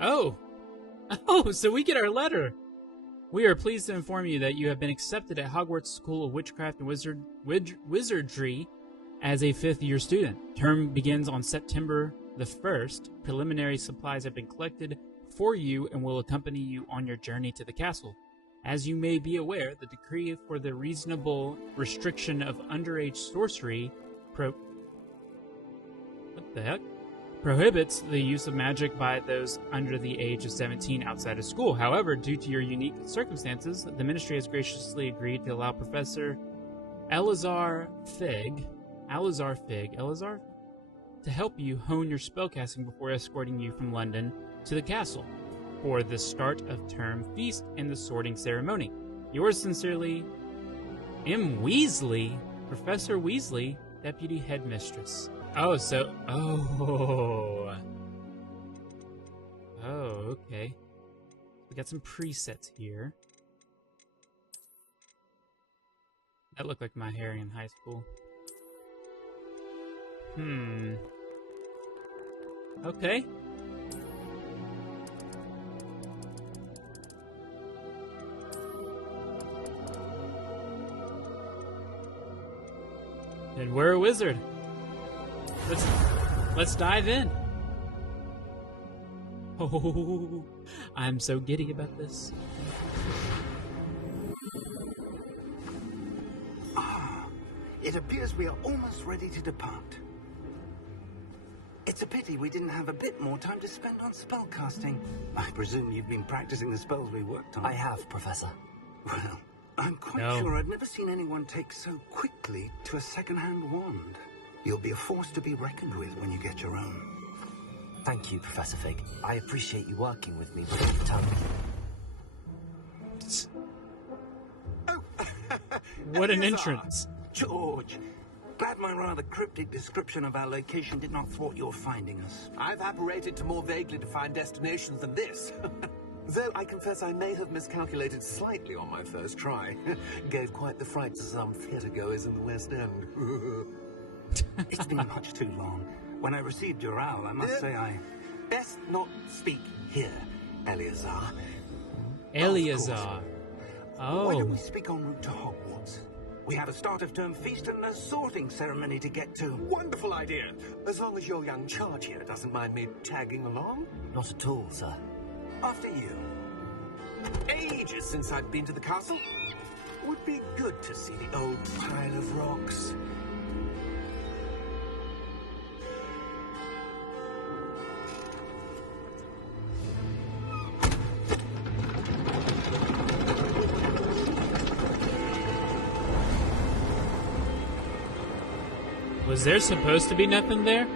Oh! Oh, so we get our letter! We are pleased to inform you that you have been accepted at Hogwarts School of Witchcraft and Wizardry as a fifth-year student. Term begins on September the 1st. Preliminary supplies have been collected for you and will accompany you on your journey to the castle. As you may be aware, the decree for the reasonable restriction of underage sorcery what the heck? Prohibits the use of magic by those under the age of 17 outside of school. However, due to your unique circumstances, the ministry has graciously agreed to allow Professor Eleazar Fig to help you hone your spellcasting before escorting you from London to the castle for the start of term feast and the sorting ceremony. Yours sincerely, M. Weasley, Professor Weasley, Deputy Headmistress. Oh, so... Oh, okay. We got some presets here. That looked like my hair in high school. Okay. And we're a wizard. Let's dive in. Oh, I'm so giddy about this. It appears we are almost ready to depart. It's a pity we didn't have a bit more time to spend on spellcasting. I presume you've been practicing the spells we worked on. I have, Professor. Well, I'm quite sure I've never seen anyone take so quickly to a second-hand wand. You'll be a force to be reckoned with when you get your own. Thank you, Professor Fig. I appreciate you working with me, but over time... What an entrance. George, glad my rather cryptic description of our location did not thwart your finding us. I've apparated to more vaguely defined destinations than this. Though I confess I may have miscalculated slightly on my first try. Gave quite the fright to some theatre-goers in the West End. It's been much too long. When I received your owl, I must say I... Best not speak here, Eleazar. Eleazar. Why don't we speak en route to Hogwarts? We have a start-of-term feast and a sorting ceremony to get to. Wonderful idea. As long as your young charge here doesn't mind me tagging along. Not at all, sir. After you. Ages since I've been to the castle. Would be good to see the old pile of rocks. Was there supposed to be nothing there?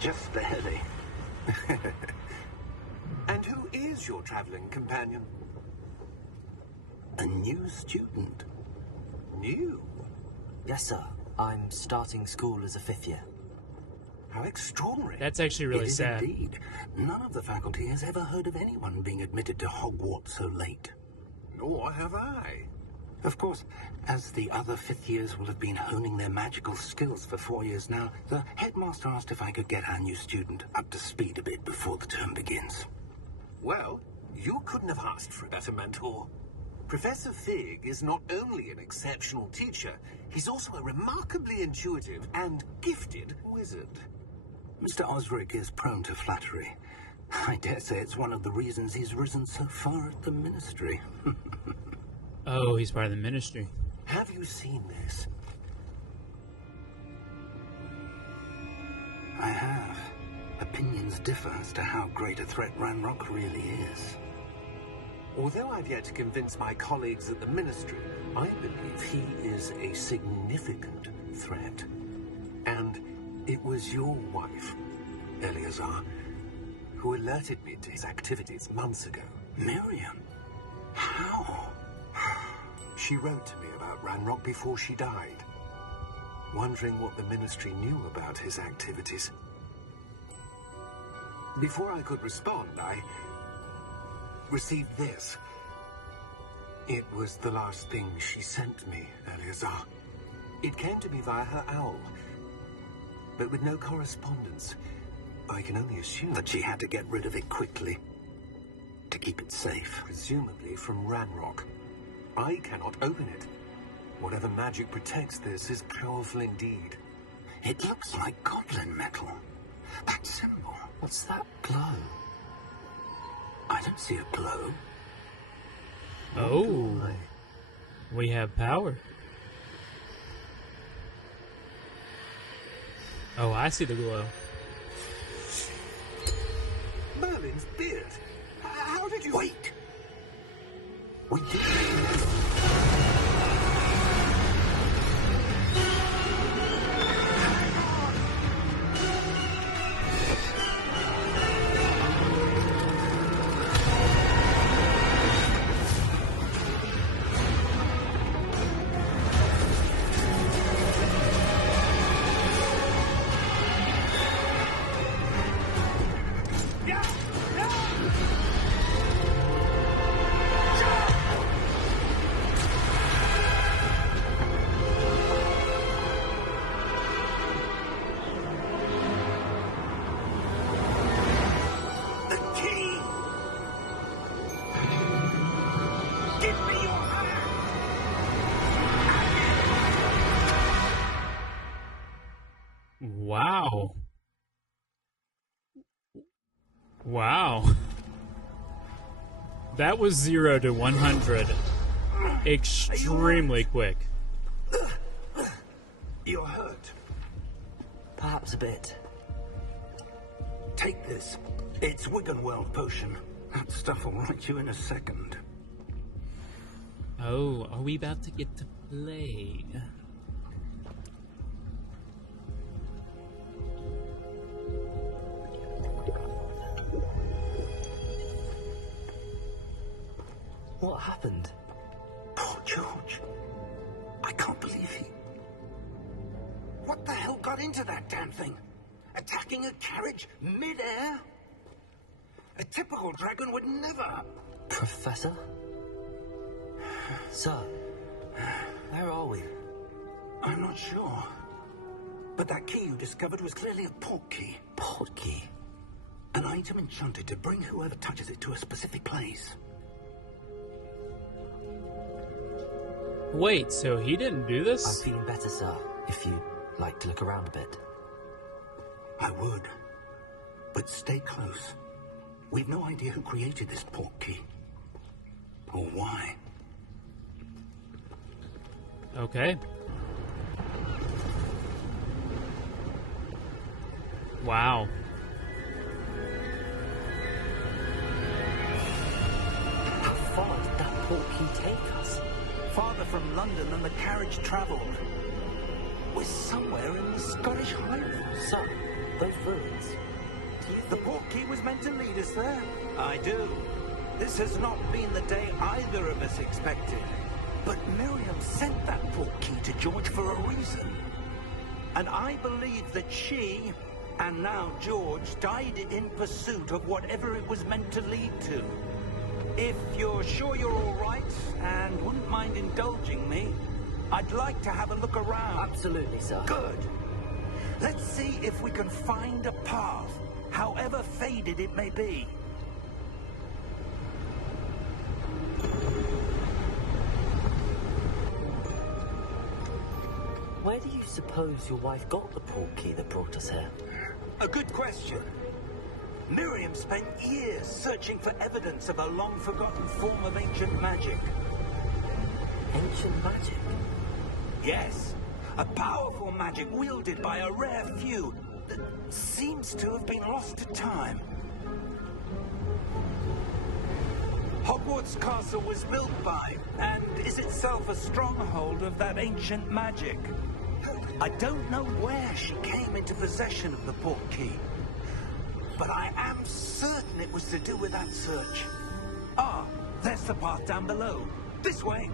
Just barely. And who is your traveling companion? A new student. New? Yes, sir. I'm starting school as a fifth year. How extraordinary. That's actually really It is sad. Indeed. None of the faculty has ever heard of anyone being admitted to Hogwarts so late. Nor have I. Of course, as the other fifth years will have been honing their magical skills for 4 years now, the headmaster asked if I could get our new student up to speed a bit before the term begins. Well, you couldn't have asked for a better mentor. Professor Fig is not only an exceptional teacher, he's also a remarkably intuitive and gifted wizard. Mr. Osric is prone to flattery. I dare say it's one of the reasons he's risen so far at the ministry. Oh, he's part of the ministry. Have you seen this? I have. Opinions differ as to how great a threat Ranrock really is. Although I've yet to convince my colleagues at the Ministry, I believe he is a significant threat. And it was your wife, Eleazar, who alerted me to his activities months ago. Miriam? How? She wrote to me about Ranrock before she died, wondering what the Ministry knew about his activities. Before I could respond, I received this. It was the last thing she sent me, Eleazar. It came to me via her owl, but with no correspondence. I can only assume that she had to get rid of it quickly, to keep it safe. Presumably from Ranrock. I cannot open it. Whatever magic protects this is powerful indeed. It looks like goblin metal. That symbol. What's that glow? I don't see a glow. Oh. We have power. Oh, I see the glow. Merlin's beard. How did you... Wait! We did. Wow. Wow. That was 0 to 100 extremely quick. You're hurt. Perhaps a bit. Take this. It's Wiggenweld potion. That stuff will right you in a second. Oh, are we about to get to play? What happened? Poor George. I can't believe he... What the hell got into that damn thing? Attacking a carriage mid-air? A typical dragon would never... Professor? Sir, where are we? I'm not sure. But that key you discovered was clearly a port key. Port key? An item enchanted to bring whoever touches it to a specific place. Wait, so he didn't do I'm this? feeling better, sir, if you'd like to look around a bit. I would. But stay close. We've no idea who created this port key. Or why. Okay. Wow. How far did that port key take us? Farther from London than the carriage travelled. We're somewhere in the Scottish Highlands. Sir, those ruins. The port key was meant to lead us there. I do. This has not been the day either of us expected. But Miriam sent that port key to George for a reason. And I believe that she, and now George, died in pursuit of whatever it was meant to lead to. If you're sure you're all right and wouldn't mind indulging me, I'd like to have a look around. Absolutely, sir. Good. Let's see if we can find a path, however faded it may be. Where do you suppose your wife got the port key that brought us here? A good question. Miriam spent years searching for evidence of a long-forgotten form of ancient magic. Ancient magic? Yes, a powerful magic wielded by a rare few, that seems to have been lost to time. Hogwarts Castle was built by, and is itself a stronghold of that ancient magic. I don't know where she came into possession of the portkey, but I am certain it was to do with that search. Ah, there's the path down below. This way.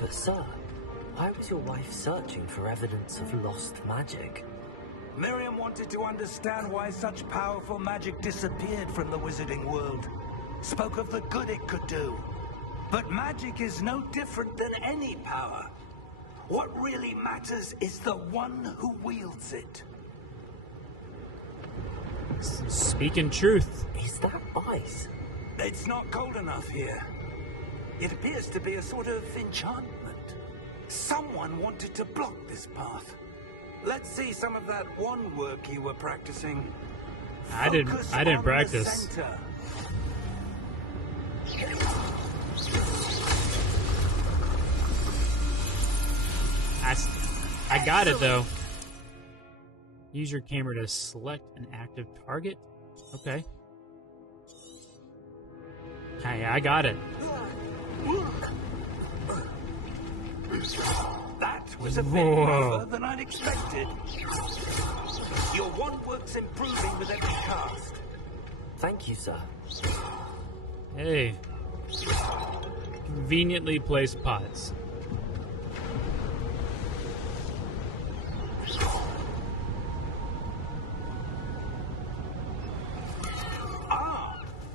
But sir, why was your wife searching for evidence of lost magic? Miriam wanted to understand why such powerful magic disappeared from the wizarding world. Spoke of the good it could do. But magic is no different than any power. What really matters is the one who wields it. Speaking truth. Is that ice? It's not cold enough here. It appears to be a sort of enchantment. Someone wanted to block this path. Let's see some of that wand work you were practicing. I didn't practice. Center. I got it though. Use your camera to select an active target. Okay. Hey, I got it. That was a bit rougher than I'd expected. Your wand work's improving with every cast. Thank you, sir. Hey. Conveniently placed pots.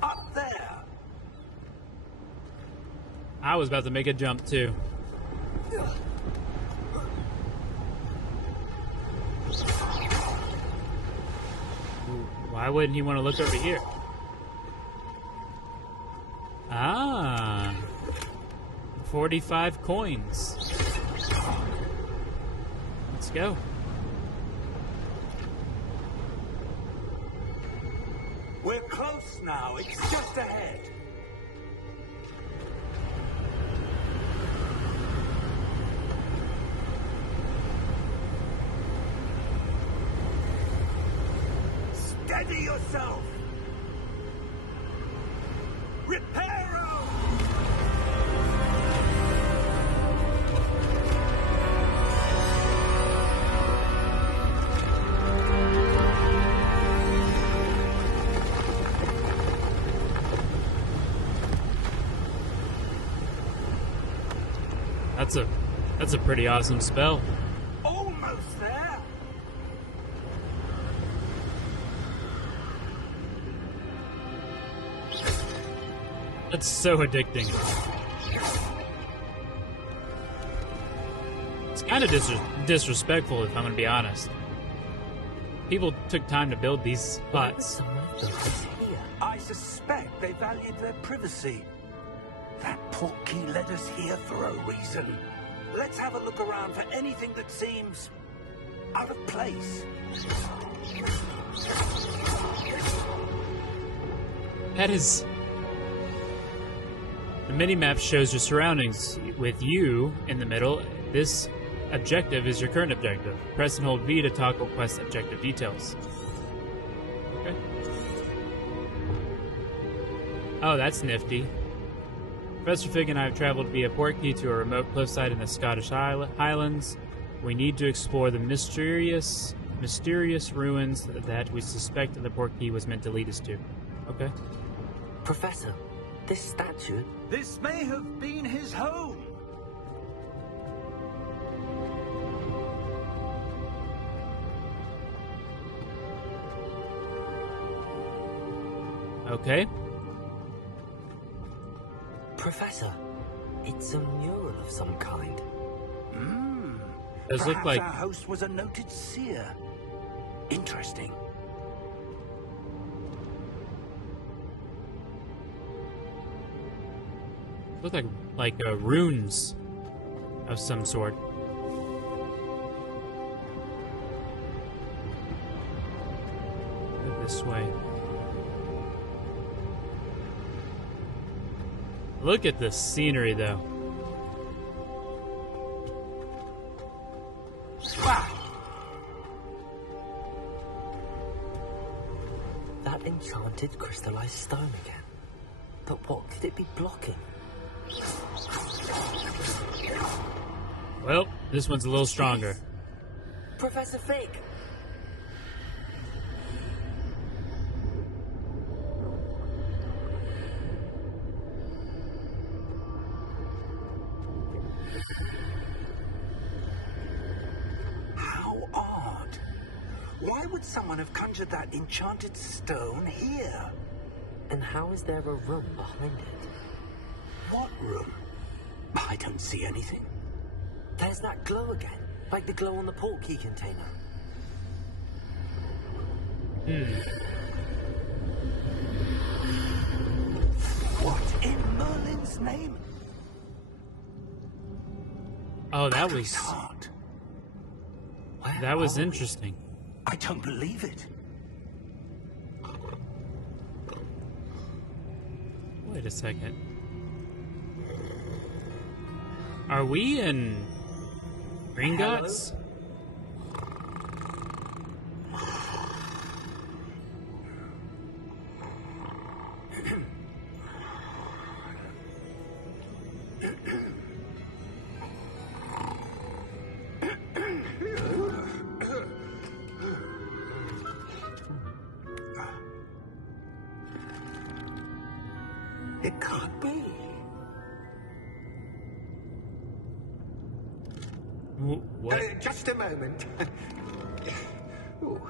Up there. I was about to make a jump too. Why wouldn't he want to look over here? Ah, 45 coins. Let's go. We're close now. It's just ahead. Steady yourself. Reparo! That's a pretty awesome spell. Almost there. That's so addicting. It's kind of disrespectful, if I'm going to be honest. People took time to build these pots. I suspect they valued their privacy. That portkey led us here for a reason. Let's have a look around for anything that seems out of place. That is... The mini-map shows your surroundings. With you in the middle, this objective is your current objective. Press and hold V to toggle quest objective details. Okay. Oh, that's nifty. Professor Fig and I have traveled via portkey to a remote cliff site in the Scottish Highlands. We need to explore the mysterious ruins that we suspect the portkey was meant to lead us to. Okay. Professor, this statue... This may have been his home. Okay. Professor, it's a mural of some kind. Does look Perhaps like our host was a noted seer. Interesting. runes of some sort. Go this way. Look at the scenery, though. That enchanted crystallized stone again. But what could it be blocking? Well, this one's a little stronger. Professor Fig! How odd. Why would someone have conjured that enchanted stone here? And how is there a room behind it? What room? I don't see anything. There's that glow again, like the glow on the portkey container. What in Merlin's name? Oh, that It's was hard. that was interesting. I don't believe it. Wait a second. Are we in Gringotts? It can't be. What? Just a moment. Ooh.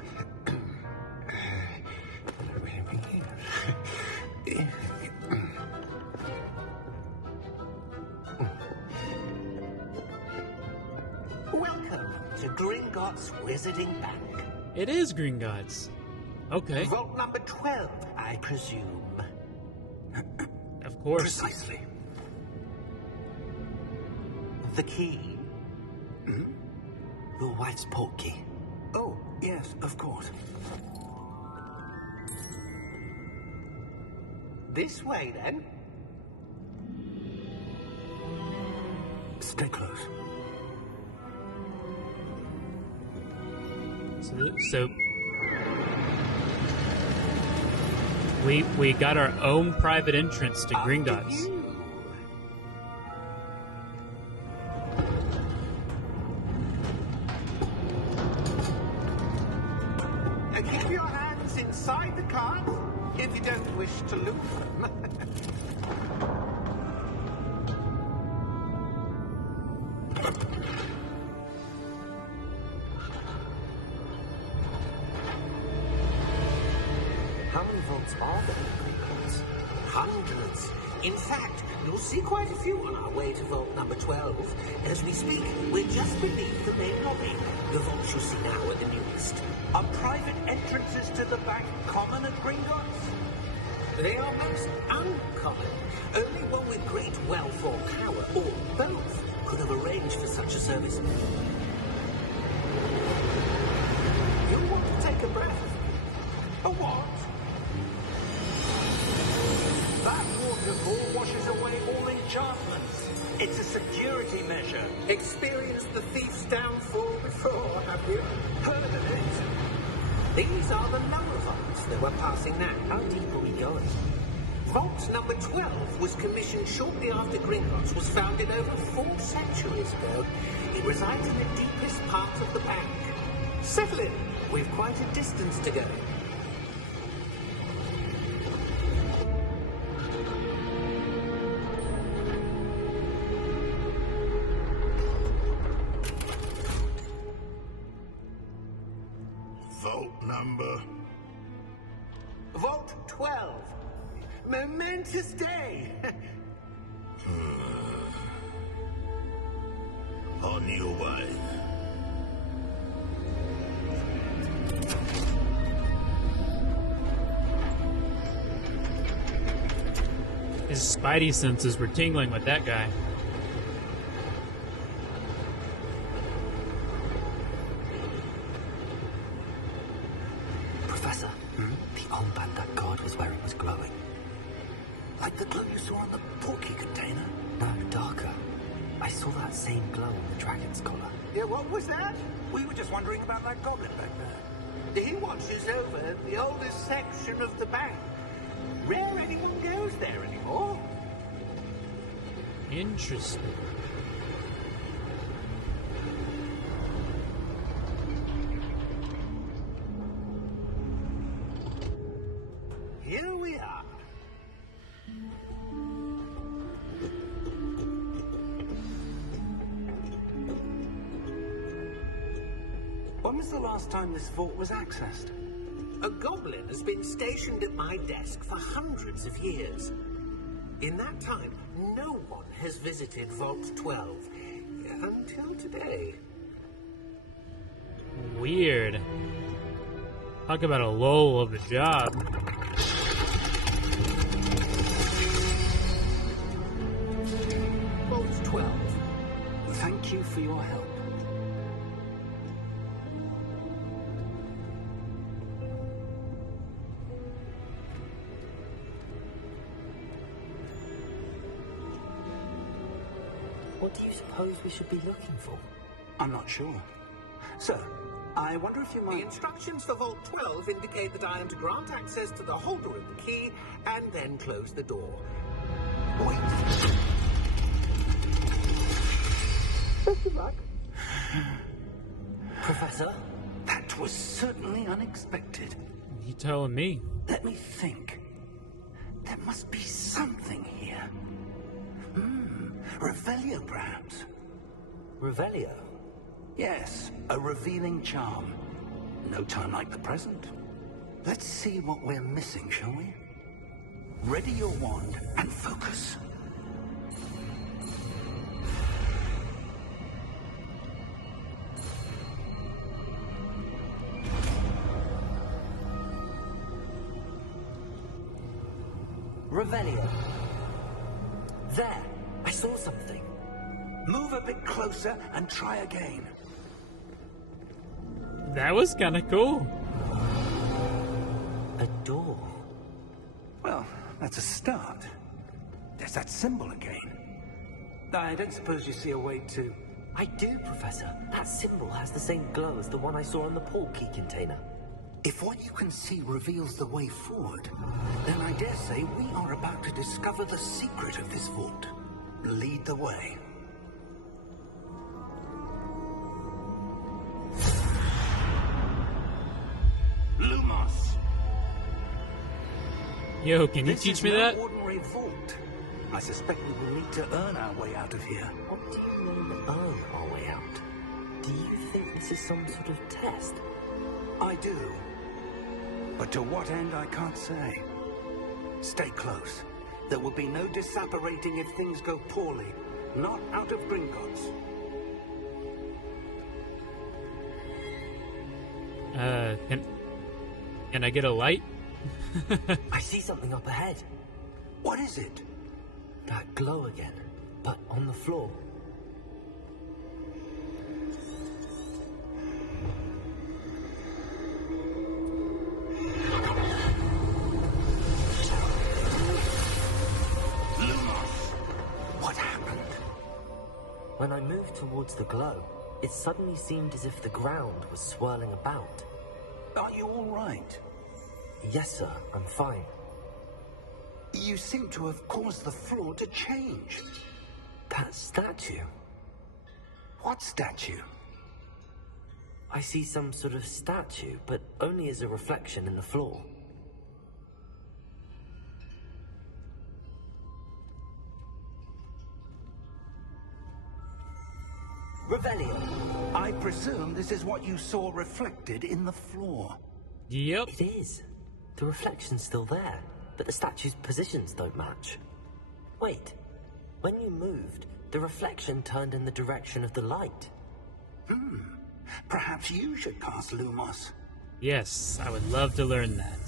Welcome to Gringotts Wizarding Bank. It is Gringotts. Okay, Vault number 12, I presume. of course. Precisely. The key. Your wife's portkey. Oh, yes, of course. This way, then. Stay close. So we got our own private entrance to Gringotts. You. Keep your hands inside the cart if you don't wish to lose them. How many vaults are there in Gringotts? Hundreds. In fact, you'll see quite a few on our way to vault number 12. As we speak, we're just beneath the main lobby. The vaults you'll see now are the newest. Are private entrances to the bank common at Gringotts? They are most uncommon. Only one with great wealth or power, or both, could have arranged for such a service. You'll want to take a breath. A what? That waterfall washes away all enchantments. It's a security measure. Experienced the thief's downfall before, have you? Heard of it? These are the lower vaults that we're passing now. How deep are we going? Vault number 12 was commissioned shortly after Gringotts was founded over 4 centuries ago. It resides in the deepest part of the bank. Settle in. We've quite a distance to go. Vault number. Vault 12. Momentous day. On your way. His spidey senses were tingling with that guy. Professor, the armband that guard was wearing was glowing. Like the glow you saw on the portkey container. No, darker. I I saw that same glow on the dragon's collar. Yeah, what was that? We were just wondering about that goblin back there. He watches over the oldest section of the bank. Rare anyone goes there anymore. Interesting. Here we are. When was the last time this vault was accessed? A goblin has been stationed at my desk for hundreds of years. In that time, no one has visited Vault 12 until today. Weird. Talk about a lull of a job. Vault 12. Thank you for your help. What do you suppose we should be looking for? I'm not sure. Sir, I wonder if you The might... instructions for Vault 12 indicate that I am to grant access to the holder of the key and then close the door. Wait. Best of luck. Professor? That was certainly unexpected. You telling me? Let me think. There must be something here. Revelio, perhaps. Revelio? Yes, a revealing charm. No time like the present. Let's see what we're missing, shall we? Ready your wand and focus. Revelio. There! I saw something. Move a bit closer and try again. That was kind of cool. A door. Well, that's a start. There's that symbol again. I don't suppose you see a way to... I do, Professor. That symbol has the same glow as the one I saw on the portkey container. If what you can see reveals the way forward, then I dare say we are about to discover the secret of this vault. Lead the way. Lumos! Yo, can you teach me that? This is no ordinary vault. I suspect we will need to earn our way out of here. What do you mean, earn our way out? Do you think this is some sort of test? I do. But to what end, I can't say. Stay close. There will be no disapparating if things go poorly. Not out of Gringotts. Can I get a light? I see something up ahead. What is it? That glow again, but on the floor. What happened? When I moved towards the glow, it suddenly seemed as if the ground was swirling about. Are you all right? Yes, sir, I'm fine. You seem to have caused the floor to change. That statue. What statue? I see some sort of statue, but only as a reflection in the floor. Revelio. I presume this is what you saw reflected in the floor. Yep. It is. The reflection's still there, but the statue's positions don't match. Wait. When you moved, the reflection turned in the direction of the light. Perhaps you should cast Lumos. Yes, I would love to learn that.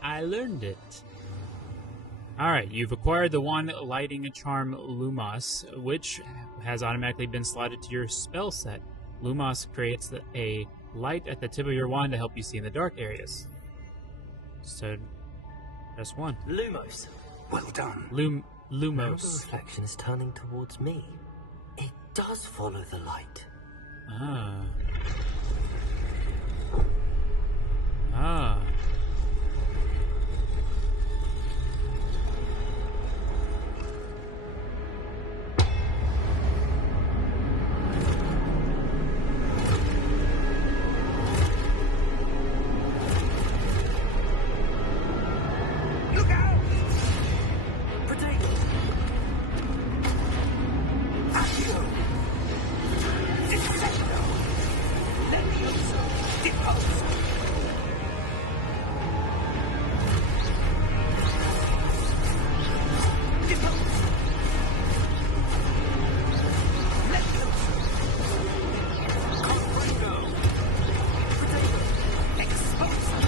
I learned it. Alright, you've acquired the one lighting charm Lumos, which has automatically been slotted to your spell set. Lumos creates a light at the tip of your wand to help you see in the dark areas. So, just one. Lumos. Well done. Now the Lumos. reflection is turning towards me. It does follow the light. Ah. Ah. Look out! Potato! Accio! Dissecto! Levioso! Deposo! Deposo! Levioso! Comprendo! Potato! Exposo!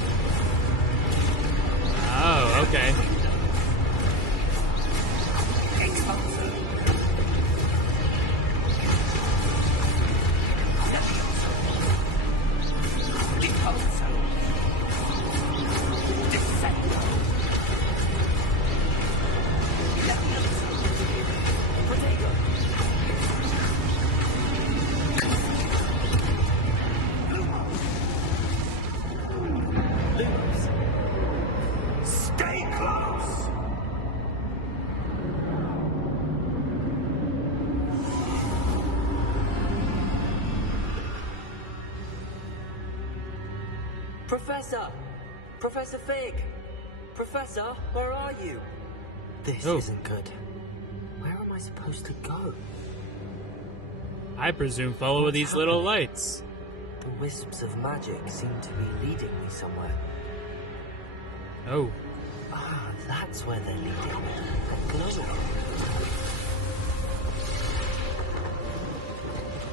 Oh, okay. Exposo! Levioso! Deposo! Dissecto! Levioso! Potato! Lumos. Stay close! Professor! Professor Fig! Professor, where are you? This Oh. isn't good. Where am I supposed to go? I presume follow these little lights. The wisps of magic seem to be leading me somewhere. Oh. Ah, that's where they're leading me. They're glowing.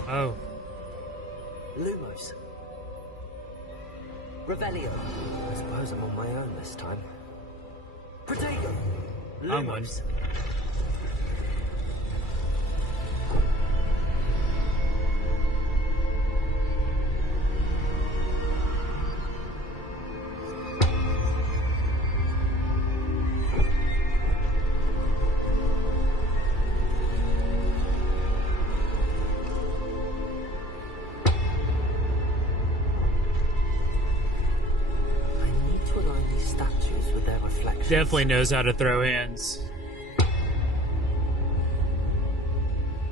Oh. Lumos. Revelio. I suppose I'm on my own this time. Potato. I'm one. Lumos. I need to align these statues with their reflections. Definitely knows how to throw hands.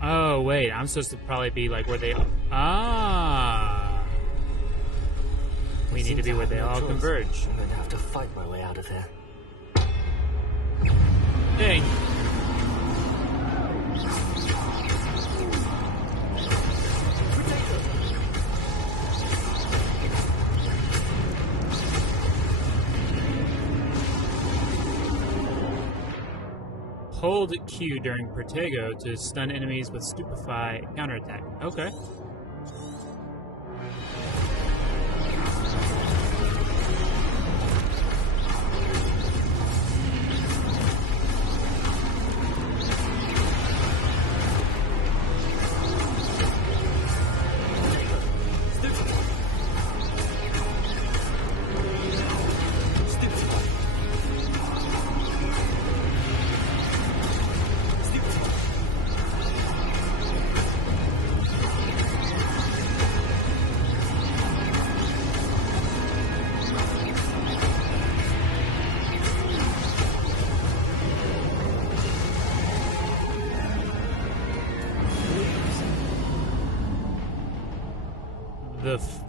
Oh, wait. I'm supposed to probably be like where they... Ah. We need to be where they all converge. I'm going to have to fight my way out of here. Dang. Hold Q during Protego to stun enemies with Stupefy counterattack. Okay.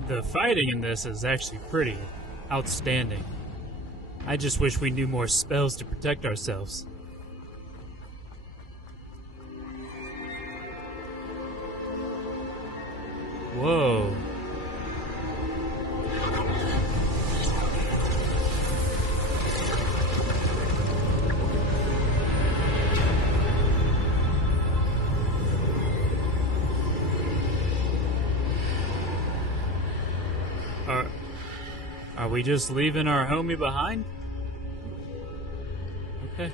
The fighting in this is actually pretty outstanding. I just wish we knew more spells to protect ourselves. Whoa. Are we just leaving our homie behind? Okay.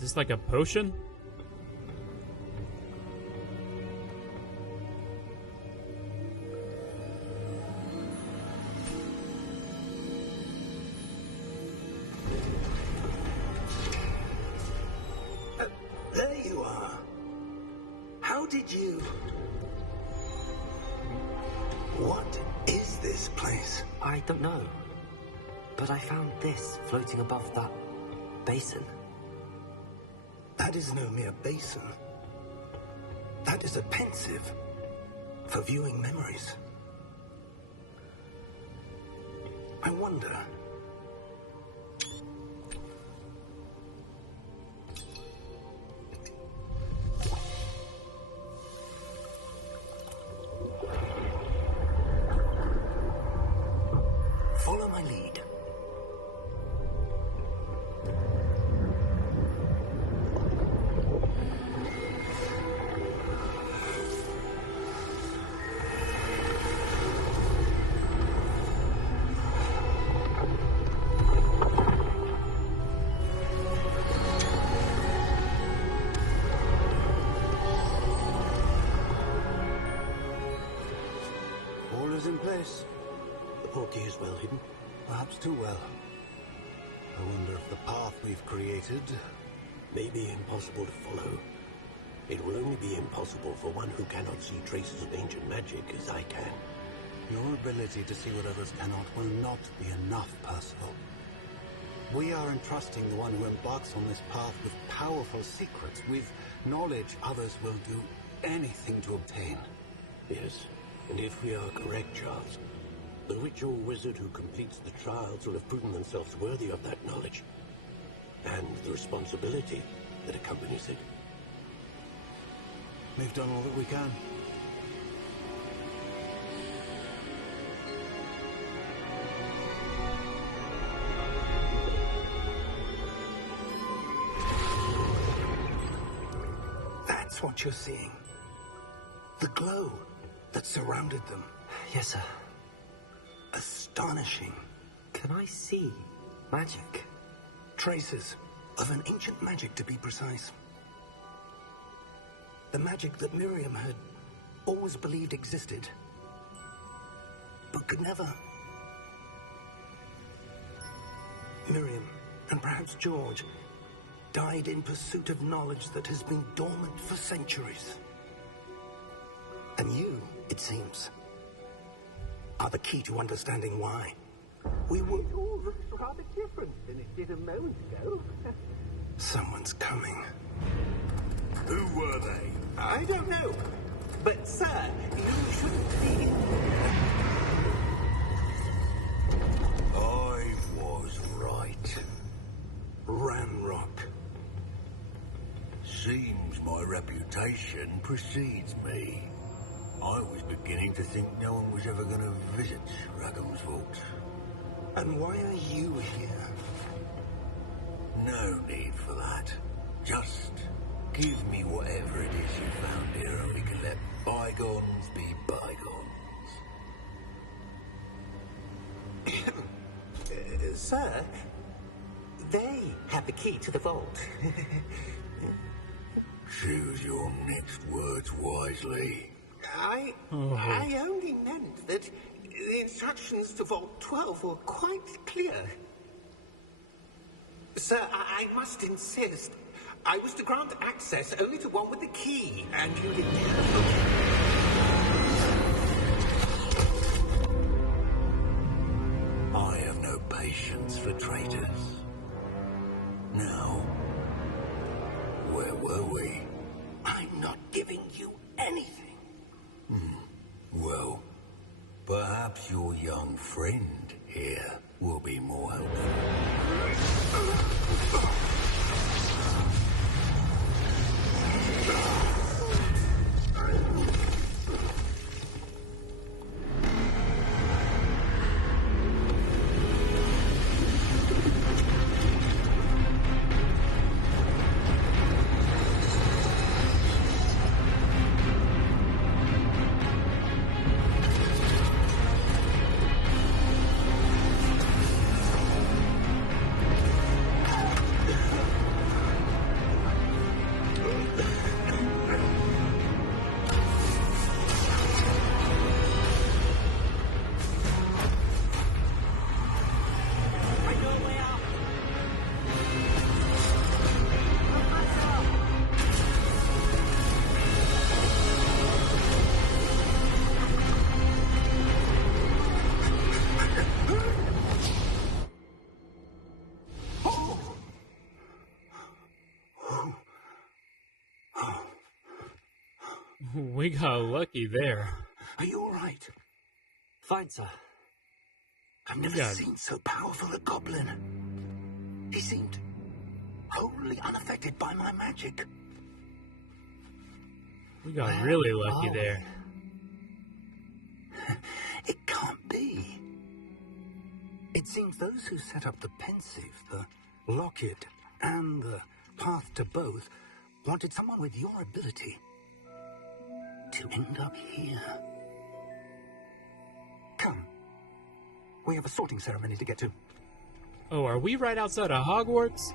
Is this like a potion? There you are. How did you... What is this place? I don't know. But I found this floating above that basin. That is no mere basin. That is a pensive for viewing memories. I wonder... Follow my lead. All is in place. The portkey is well hidden. Perhaps too well. I wonder if the path we've created May be impossible to follow. It will only be impossible for one who cannot see traces of ancient magic as I can. Your ability to see what others cannot will not be enough, Percival. We are entrusting the one who embarks on this path with powerful secrets, with knowledge others will do anything to obtain. Yes, and if we are correct, Charles, the witch or wizard who completes the trials will have proven themselves worthy of that knowledge, and the responsibility that accompanies it. We've done all that we can. That's what you're seeing. The glow that surrounded them. Yes, sir. Astonishing. Can I see magic? Traces of an ancient magic, to be precise. The magic that Miriam had always believed existed, but could never. Miriam, and perhaps George, died in pursuit of knowledge that has been dormant for centuries. And you, it seems, are the key to understanding why. We were... It all looks rather different than it did a moment ago. Someone's coming. Who were they? I don't know. But, sir, you shouldn't be... I was right. Ranrock. Seems my reputation precedes me. I was beginning to think no one was ever going to visit Rackham's vault. And why are you here? No need for that. Just give me whatever it is you found here and we can let bygones be bygones. Sir, they have the key to the vault. Choose your next words wisely. I only meant that the instructions to Vault 12 were quite clear. Sir, I must insist. I was to grant access only to one with the key, and you didn't. I have no patience for traitors. Now, where were we? I'm not giving you anything. Well, perhaps your young friend here will be more helpful. We got lucky there. Are you all right? Fine, sir. I've never Yeah. seen so powerful a goblin. He seemed wholly unaffected by my magic. We got Where really lucky are there. It can't be. It seems those who set up the pensive, the locket, and the path to both wanted someone with your ability to end up here. Come. We have a sorting ceremony to get to. Oh, are we right outside of Hogwarts?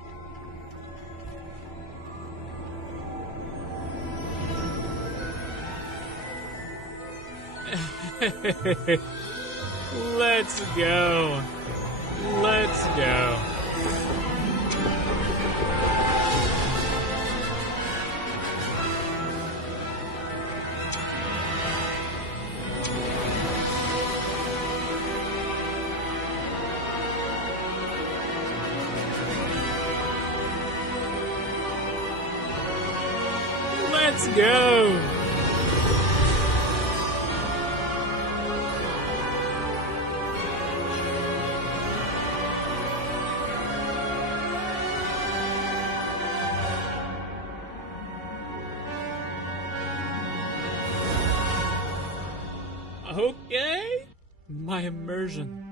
Let's go. Let's go. Let's go. Okay. My immersion.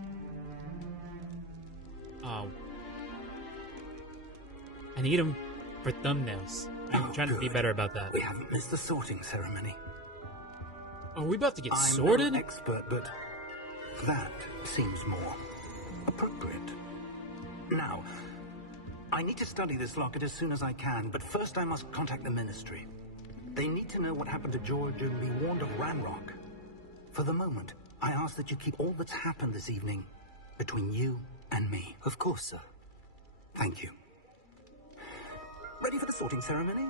Oh. I need them for thumbnails. I'm Oh, trying to be good. better about that. We haven't missed the sorting ceremony. Are we about to get I'm sorted? no expert, but that seems more appropriate. Now, I need to study this locket as soon as I can, but first I must contact the Ministry. They need to know what happened to George and be warned of Ranrock. For the moment, I ask that you keep all that's happened this evening between you and me. Of course, sir. Thank you. Ready for the sorting ceremony?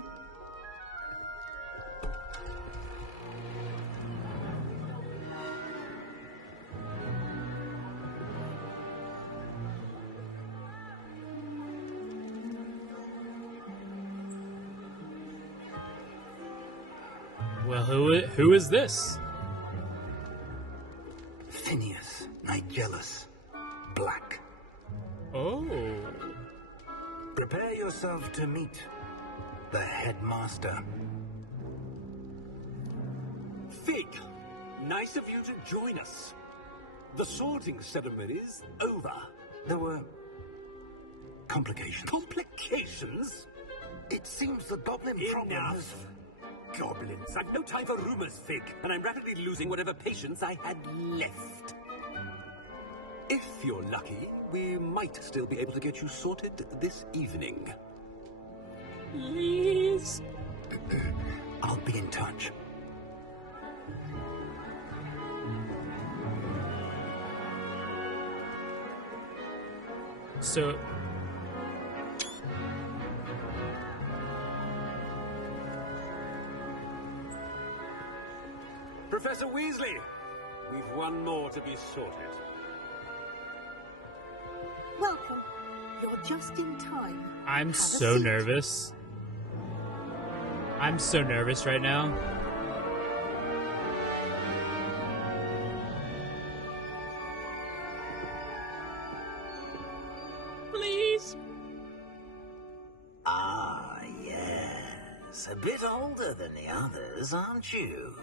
Well, who is this? Phineas Nigellus Black. Oh. Prepare yourself to meet the headmaster. Fig, nice of you to join us. The sorting ceremony's over. There were complications. Complications? It seems the goblin problem Enough. has... Goblins. I've no time for rumors, Fig, and I'm rapidly losing whatever patience I had left. If you're lucky, we might still be able to get you sorted this evening. Please. I'll be in touch. So. Professor Weasley, we've one more to be sorted. Welcome. You're just in time. I'm Have a so seat. nervous. I'm so nervous right now. Please. Ah, yes. A bit older than the others, aren't you?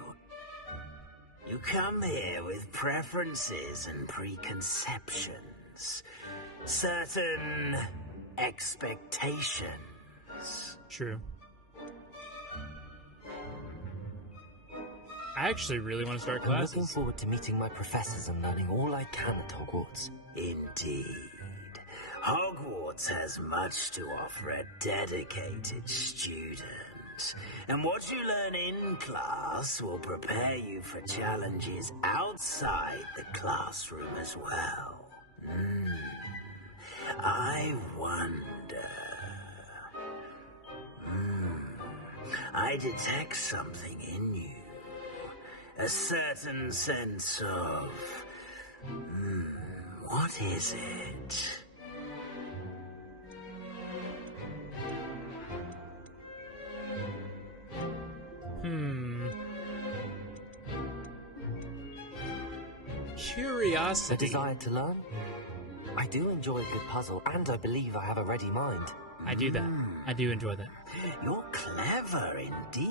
You come here with preferences and preconceptions. Certain expectations. True. I actually really want to start I'm looking classes. forward to meeting my professors and learning all I can at Hogwarts. Indeed. Hogwarts has much to offer a dedicated student. And what you learn in class will prepare you for challenges outside the classroom as well. I wonder... I detect something in you. A certain sense of... what is it? curiosity. A desire to learn? I do enjoy a good puzzle, and I believe I have a ready mind. I do that. I do enjoy that. You're clever indeed.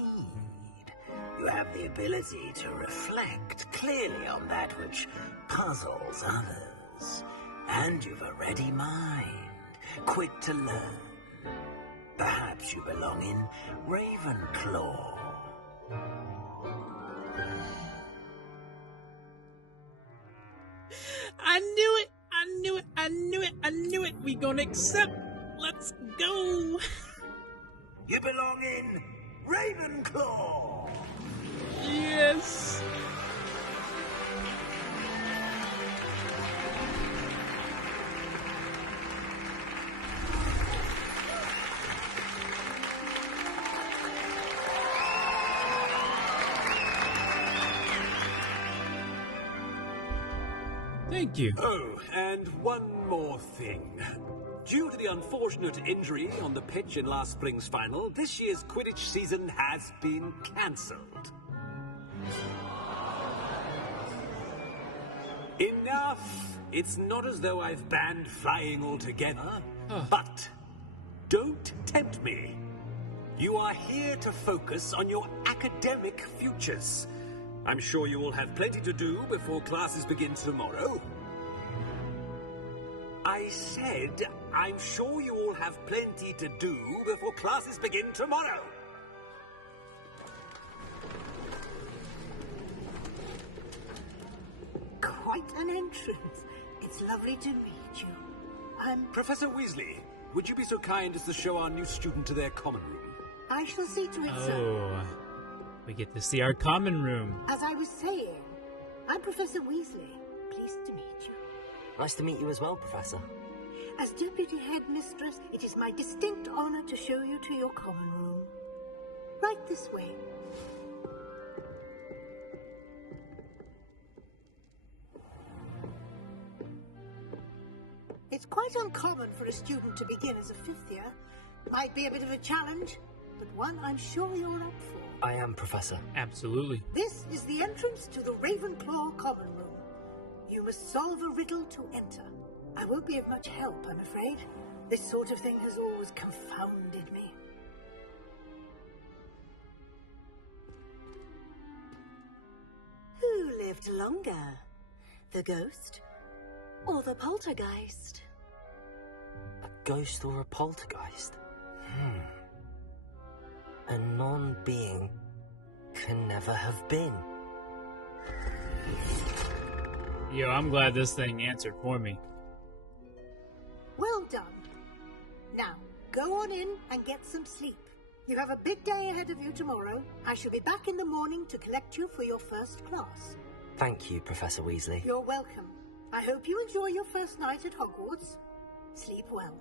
You have the ability to reflect clearly on that which puzzles others. And you've a ready mind, quick to learn. Perhaps you belong in Ravenclaw. I knew it! I knew it! I knew it! I knew it! We gonna accept! Let's go! You belong in Ravenclaw! Yes! Thank you. Oh, and one more thing. Due to the unfortunate injury on the pitch in last spring's final, this year's Quidditch season has been cancelled. Enough! It's not as though I've banned flying altogether, but don't tempt me. You are here to focus on your academic futures. I'm sure you all have plenty to do before classes begin tomorrow. I said, I'm sure you all have plenty to do before classes begin tomorrow. Quite an entrance. It's lovely to meet you. Professor Weasley, would you be so kind as to show our new student to their common room? I shall see to it, sir. Oh, we get to see our common room. As I was saying, I'm Professor Weasley. Pleased to meet you. Nice to meet you as well, Professor. As Deputy Headmistress, it is my distinct honor to show you to your common room. Right this way. It's quite uncommon for a student to begin as a fifth year. Might be a bit of a challenge, but one I'm sure you're up for. I am, Professor. Absolutely. This is the entrance to the Ravenclaw common room. You must solve a riddle to enter. I won't be of much help, I'm afraid. This sort of thing has always confounded me. Who lived longer? The ghost or the poltergeist? A ghost or a poltergeist? A non-being can never have been. Yo, I'm glad this thing answered for me. Well done. Now, go on in and get some sleep. You have a big day ahead of you tomorrow. I shall be back in the morning to collect you for your first class. Thank you, Professor Weasley. You're welcome. I hope you enjoy your first night at Hogwarts. Sleep well.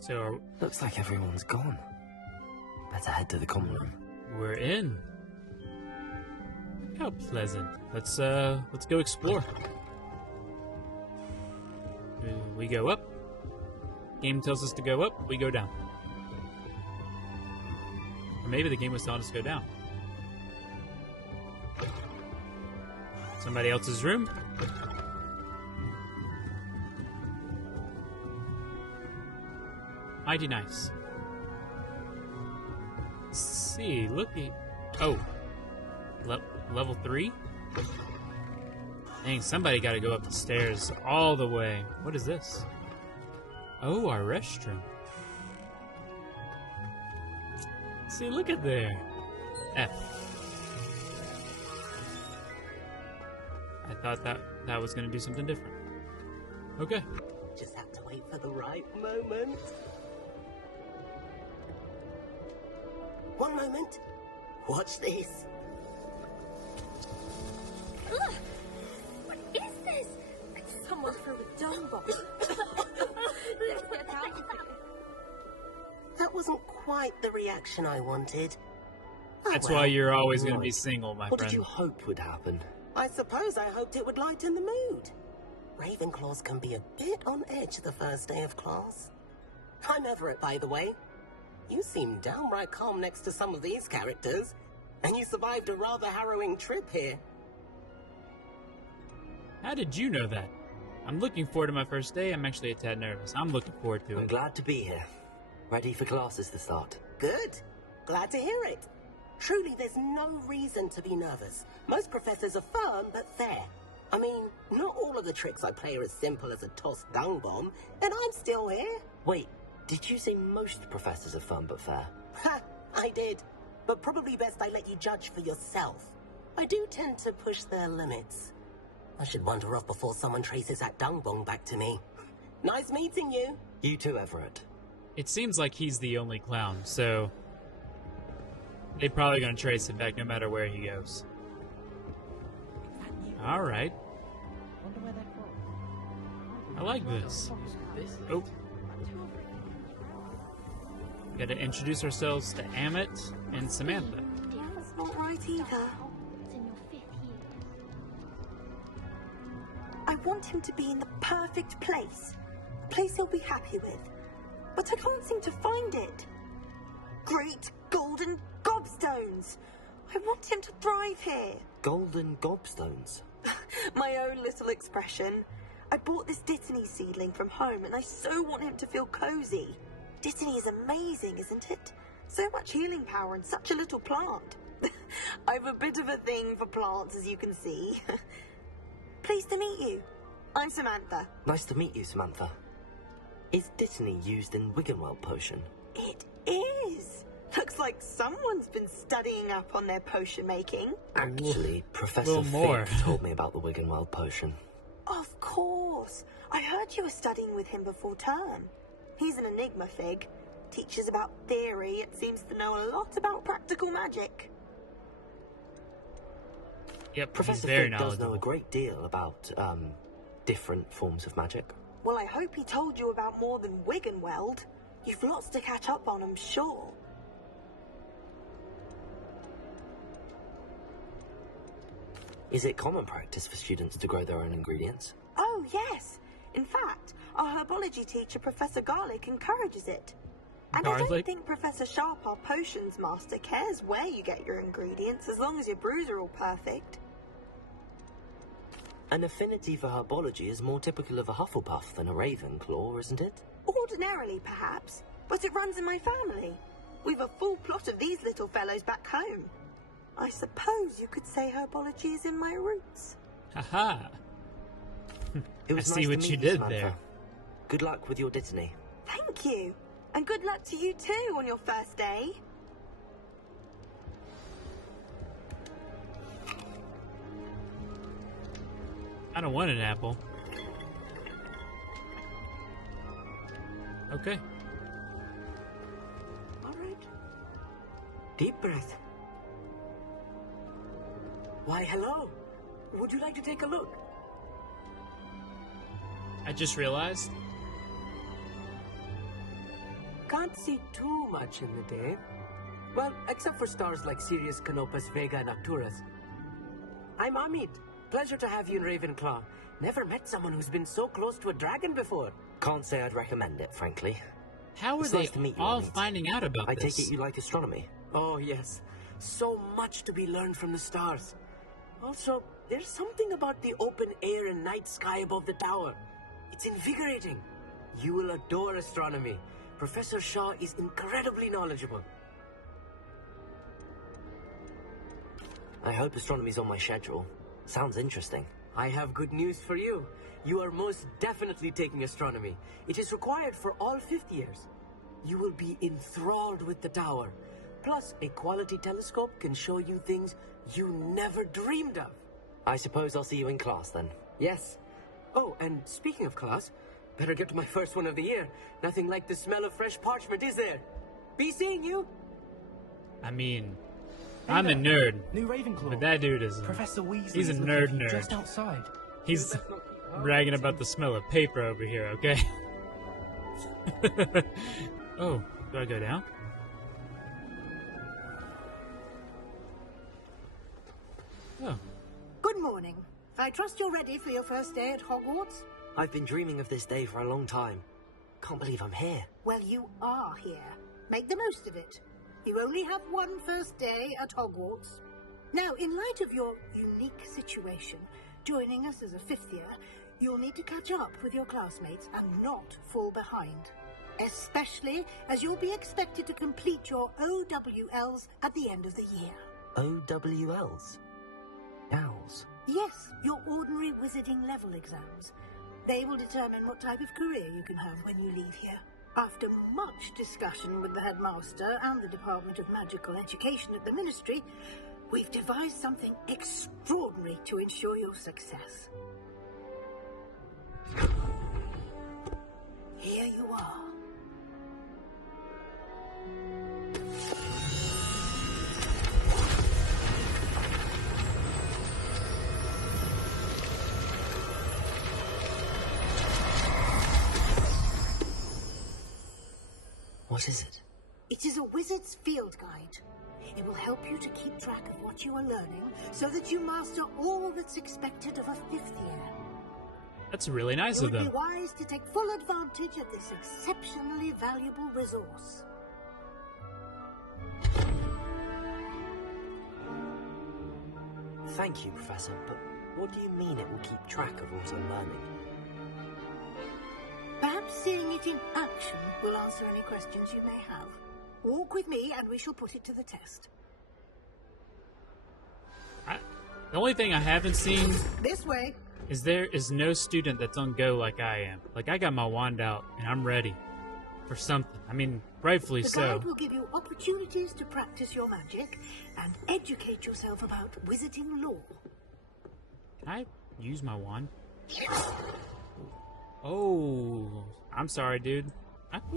So Looks like everyone's gone. Better head to the common room. we're in. How pleasant. Let's go explore. We go up. Game tells us to go up, we go down. Or maybe the game was telling us to go down. Somebody else's room. Mighty nice. Let's see, look at... Oh. Level 3? Dang, somebody gotta go up the stairs all the way. What is this? Oh, our restroom. See, look at there. F. I thought that was gonna do something different. Okay. Just have to wait for the right moment. One moment. Watch this. Ugh! What is this? Someone threw a dung bomb. Let's get out of here. That wasn't quite the reaction I wanted. That's well, why you're always going to be right. single, my What friend. did you hope would happen? I suppose I hoped it would lighten the mood. Ravenclaws can be a bit on edge the first day of class. I'm Everett, by the way. You seem downright calm next to some of these characters, and you survived a rather harrowing trip here. How did you know that? I'm looking forward to my first day. I'm actually a tad nervous. I'm looking forward to I'm it. glad to be here. Ready for classes to start. Good. Glad to hear it. Truly, there's no reason to be nervous. Most professors are firm but fair. I mean, not all of the tricks I play are as simple as a tossed dung bomb, and I'm still here. Wait, did you say most professors are fun but fair? Ha! I did. But probably best I let you judge for yourself. I do tend to push their limits. I should wander off before someone traces that dung bomb back to me. Nice meeting you. You too, Everett. It seems like he's the only clown, so they're probably going to trace it back no matter where he goes. Alright. I like this. Oh. Gotta introduce ourselves to Amit and Samantha. That's not right either. I want him to be in the perfect place. A place he'll be happy with. But I can't seem to find it. Great golden gobstones! I want him to thrive here. Golden gobstones? My own little expression. I bought this Dittany seedling from home and I so want him to feel cozy. Dittany is amazing, isn't it? So much healing power in such a little plant. I've a bit of a thing for plants, as you can see. Pleased to meet you. I'm Samantha. Nice to meet you, Samantha. Is Dittany used in Wiggenweld potion? It is. Looks like someone's been studying up on their potion making. Actually, Professor Fig told me about the Wiggenweld potion. Of course. I heard you were studying with him before term. He's an enigma, Fig. Teaches about theory, it seems to know a lot about practical magic. Yep, Professor Fig does know a great deal about, different forms of magic. Well, I hope he told you about more than Wiggenweld. You've lots to catch up on, I'm sure. Is it common practice for students to grow their own ingredients? Oh, yes. In fact, our herbology teacher, Professor Garlick, encourages it. And I don't think Professor Sharp, our potions master, cares where you get your ingredients, as long as your brews are all perfect. An affinity for herbology is more typical of a Hufflepuff than a Ravenclaw, isn't it? Ordinarily, perhaps, but it runs in my family. We've a full plot of these little fellows back home. I suppose you could say herbology is in my roots. Haha. It was I nice see what to you meet did Samantha. there. Good luck with your Dittany. Thank you. And good luck to you too on your first day. I don't want an apple. Okay. All right. Deep breath. Why, hello. Would you like to take a look? I just realized. Can't see too much in the day. Well, except for stars like Sirius, Canopus, Vega, and Arcturus. I'm Amit. Pleasure to have you in Ravenclaw. Never met someone who's been so close to a dragon before. Can't say I'd recommend it, frankly. How are It's they nice to meet you, all Amit. finding out about I this? take it you like astronomy. Oh, yes. So much to be learned from the stars. Also, there's something about the open air and night sky above the tower. It's invigorating. You will adore astronomy. Professor Shaw is incredibly knowledgeable. I hope astronomy's on my schedule. Sounds interesting. I have good news for you. You are most definitely taking astronomy. It is required for all fifth years. You will be enthralled with the tower. Plus, a quality telescope can show you things you never dreamed of. I suppose I'll see you in class then. Yes. Oh, and speaking of class, better get to my first one of the year. Nothing like the smell of fresh parchment, is there? Be seeing you. I mean, I'm a nerd. New Ravenclaw. But that dude is Professor Weasley. he's a is nerd looking nerd. Just outside. He's bragging about the smell of paper over here, okay? Oh, do I go down? Oh. Good morning. I trust you're ready for your first day at Hogwarts? I've been dreaming of this day for a long time. Can't believe I'm here. Well, you are here. Make the most of it. You only have one first day at Hogwarts. Now, in light of your unique situation, joining us as a fifth year, you'll need to catch up with your classmates and not fall behind. Especially as you'll be expected to complete your OWLs at the end of the year. OWLs? Owls? Yes, your ordinary wizarding level exams. They will determine what type of career you can have when you leave here. After much discussion with the headmaster and the Department of Magical Education at the Ministry, we've devised something extraordinary to ensure your success. Here you are. What is it? It is a wizard's field guide. It will help you to keep track of what you are learning so that you master all that's expected of a fifth year. That's really nice of them. It would be wise to take full advantage of this exceptionally valuable resource. Thank you, Professor, but what do you mean it will keep track of what I'm learning? Perhaps seeing it in action will answer any questions you may have. Walk with me and we shall put it to the test. The only thing I haven't seen This way. is there is no student that's on go like I am. Like, I got my wand out and I'm ready for something. I mean, rightfully The so. guide will give you opportunities to practice your magic and educate yourself about wizarding lore. Can I use my wand? Oh, I'm sorry, dude.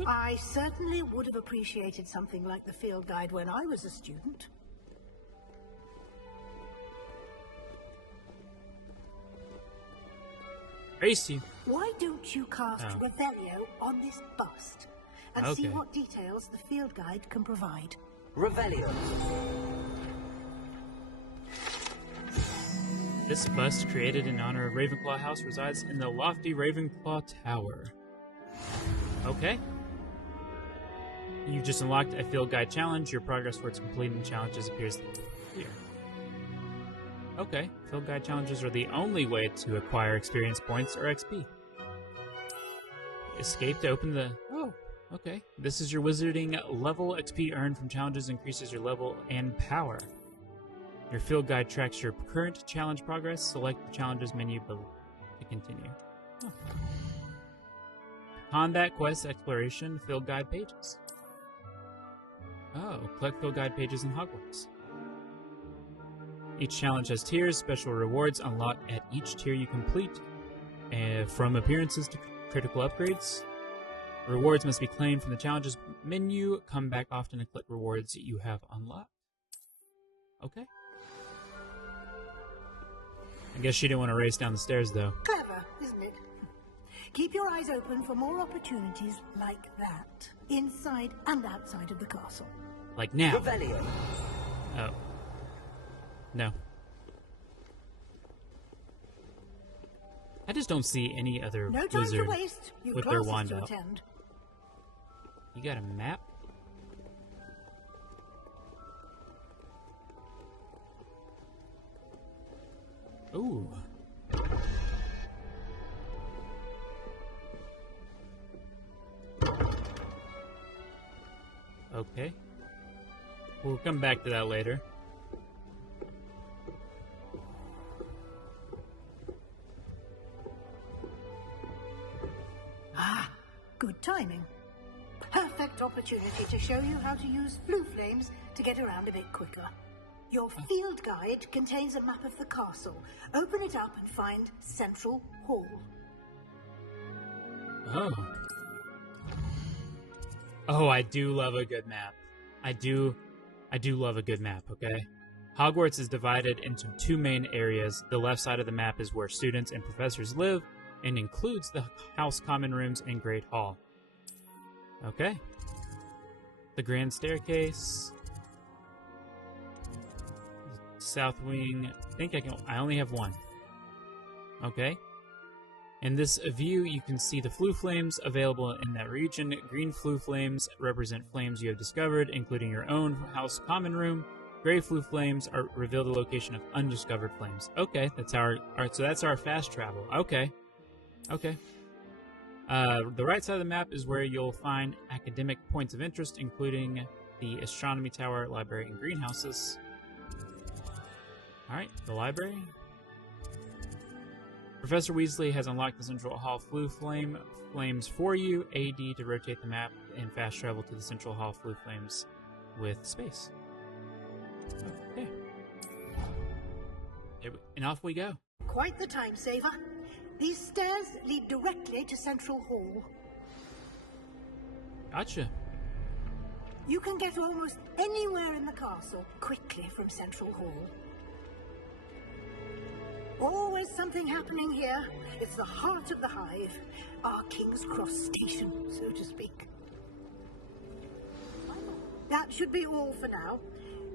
I certainly would have appreciated something like the field guide when I was a student. Race you. Why don't you cast Oh. Revelio on this bust and see Okay. what details the field guide can provide? Revelio. This bust, created in honor of Ravenclaw House, resides in the lofty Ravenclaw Tower. Okay. You've just unlocked a field guide challenge. Your progress towards completing challenges appears here. Okay. Field guide challenges are the only way to acquire experience points or XP. Escape to open the... Oh, okay. This is your wizarding level. XP earned from challenges increases your level and power. Your field guide tracks your current challenge progress. Select the challenges menu below to continue. Oh. Combat quest exploration field guide pages. Oh, collect field guide pages in Hogwarts. Each challenge has tiers. Special rewards unlocked at each tier you complete, from appearances to critical upgrades. Rewards must be claimed from the challenges menu. Come back often and collect rewards you have unlocked. Okay. I guess she didn't want to race down the stairs, though. Clever, isn't it? Keep your eyes open for more opportunities like that, inside and outside of the castle. Like now. Revelio. Oh. No. I just don't see any other No time to wizard waste. You've with their classes wand to out. attend. You got a map? Ooh. Okay. We'll come back to that later. Ah, good timing. Perfect opportunity to show you how to use flue flames to get around a bit quicker. Your field guide contains a map of the castle. Open it up and find Central Hall. Oh. Oh, I do love a good map. I do love a good map, okay? Hogwarts is divided into two main areas. The left side of the map is where students and professors live, and includes the House Common Rooms and Great Hall. Okay. The Grand Staircase. south wing. I think I only have one. Okay. In this view, you can see the flue flames available in that region. Green flue flames represent flames you have discovered, including your own house common room. Gray flue flames reveal the location of undiscovered flames. Okay, that's so that's our fast travel. Okay. Okay. The right side of the map is where you'll find academic points of interest, including the astronomy tower, library, and greenhouses. Alright, the library. Professor Weasley has unlocked the Central Hall flue flames for you. AD to rotate the map and fast travel to the Central Hall flue flames with space. Okay. And off we go. Quite the time saver. These stairs lead directly to Central Hall. Gotcha. You can get almost anywhere in the castle quickly from Central Hall. Always something happening here. It's the heart of the hive, our King's Cross station, so to speak. That should be all for now.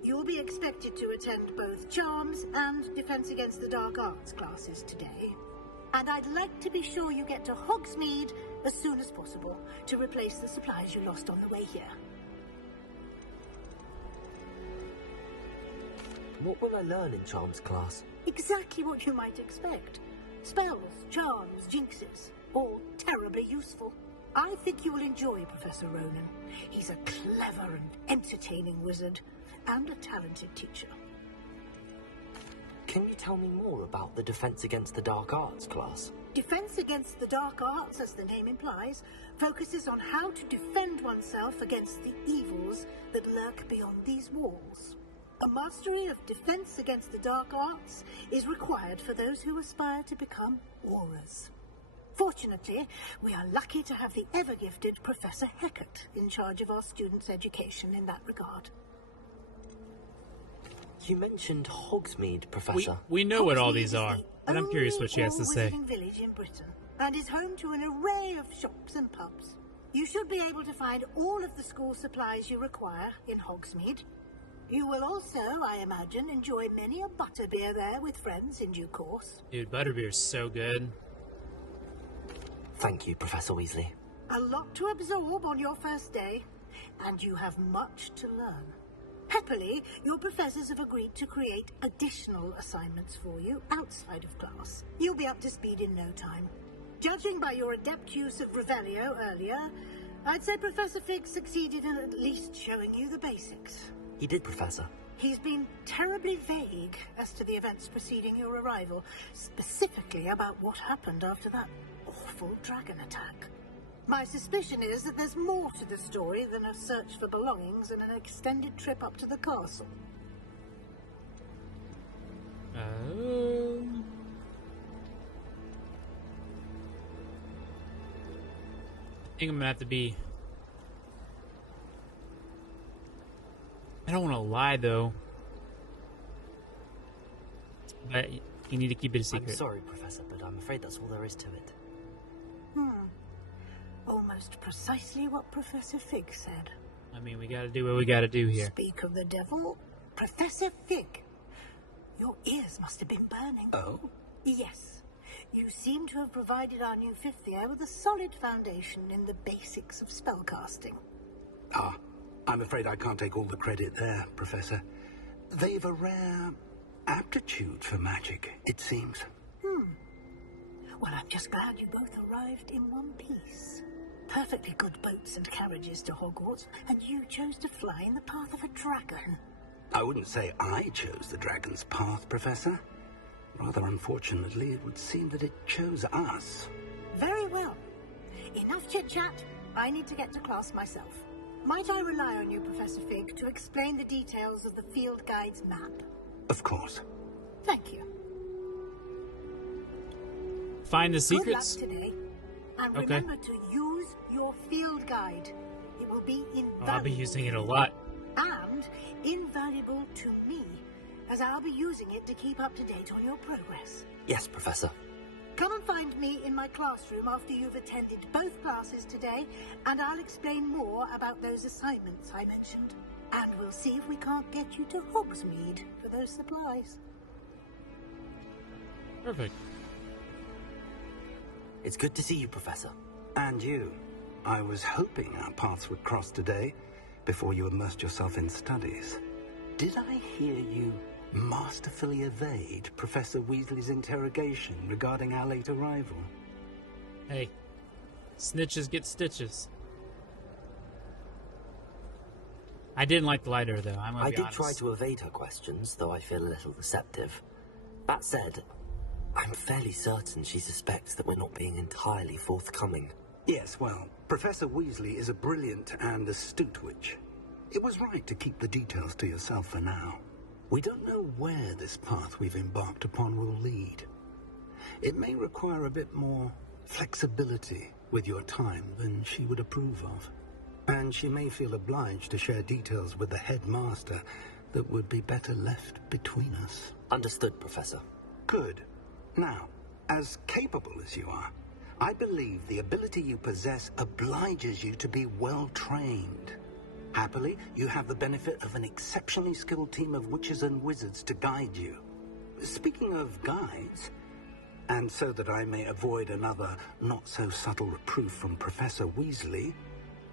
You'll be expected to attend both Charms and Defense Against the Dark Arts classes today. And I'd like to be sure you get to Hogsmeade as soon as possible to replace the supplies you lost on the way here. What will I learn in Charms class? Exactly what you might expect. Spells, charms, jinxes, all terribly useful. I think you will enjoy Professor Ronan. He's a clever and entertaining wizard, and a talented teacher. Can you tell me more about the Defense Against the Dark Arts class? Defense Against the Dark Arts, as the name implies, focuses on how to defend oneself against the evils that lurk beyond these walls. A mastery of Defense Against the Dark Arts is required for those who aspire to become Aurors. Fortunately, we are lucky to have the ever-gifted Professor Hecat in charge of our students' education in that regard. You mentioned Hogsmeade, Professor. We know what all these are, but I'm curious what she has to say. Village in Britain, and is home to an array of shops and pubs. You should be able to find all of the school supplies you require in Hogsmeade. You will also, I imagine, enjoy many a butterbeer there with friends in due course. Dude, butterbeer's so good. Thank you, Professor Weasley. A lot to absorb on your first day, and you have much to learn. Happily, your professors have agreed to create additional assignments for you outside of class. You'll be up to speed in no time. Judging by your adept use of Revelio earlier, I'd say Professor Fig succeeded in at least showing you the basics. He did, Professor. He's been terribly vague as to the events preceding your arrival, specifically about what happened after that awful dragon attack. My suspicion is that there's more to the story than a search for belongings and an extended trip up to the castle. I think I'm gonna have to be... I don't want to lie, though. But you need to keep it a secret. I'm sorry, Professor, but I'm afraid that's all there is to it. Almost precisely what Professor Fig said. I mean, we gotta do what we gotta do here. Speak of the devil, Professor Fig. Your ears must have been burning. Oh? Yes. You seem to have provided our new fifth year with a solid foundation in the basics of spellcasting. Ah, I'm afraid I can't take all the credit there, Professor. They've a rare aptitude for magic, it seems. Well, I'm just glad you both arrived in one piece. Perfectly good boats and carriages to Hogwarts, and you chose to fly in the path of a dragon. I wouldn't say I chose the dragon's path, Professor. Rather unfortunately, it would seem that it chose us. Very well. Enough chit-chat. I need to get to class myself. Might I rely on you, Professor Fig, to explain the details of the field guide's map? Of course. Thank you. Find the secrets? Good luck today. And remember to use your field guide. It will be invaluable. I'll be using it a lot. And invaluable to me, as I'll be using it to keep up to date on your progress. Yes, Professor. Come and find me in my classroom after you've attended both classes today, and I'll explain more about those assignments I mentioned. And we'll see if we can't get you to Hogsmeade for those supplies. Perfect. It's good to see you, Professor. And you. I was hoping our paths would cross today, before you immersed yourself in studies. Did I hear you masterfully evade Professor Weasley's interrogation regarding our late arrival? Hey, snitches get stitches. I didn't like the lighter, though. I did try to evade her questions, though I feel a little receptive. That said, I'm fairly certain she suspects that we're not being entirely forthcoming. Yes, well, Professor Weasley is a brilliant and astute witch. It was right to keep the details to yourself for now. We don't know where this path we've embarked upon will lead. It may require a bit more flexibility with your time than she would approve of. And she may feel obliged to share details with the headmaster that would be better left between us. Understood, Professor. Good. Now, as capable as you are, I believe the ability you possess obliges you to be well trained. Happily, you have the benefit of an exceptionally skilled team of witches and wizards to guide you. Speaking of guides, and so that I may avoid another not-so-subtle reproof from Professor Weasley,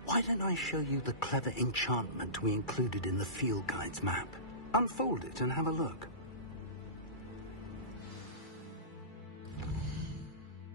why don't I show you the clever enchantment we included in the field guide's map? Unfold it and have a look.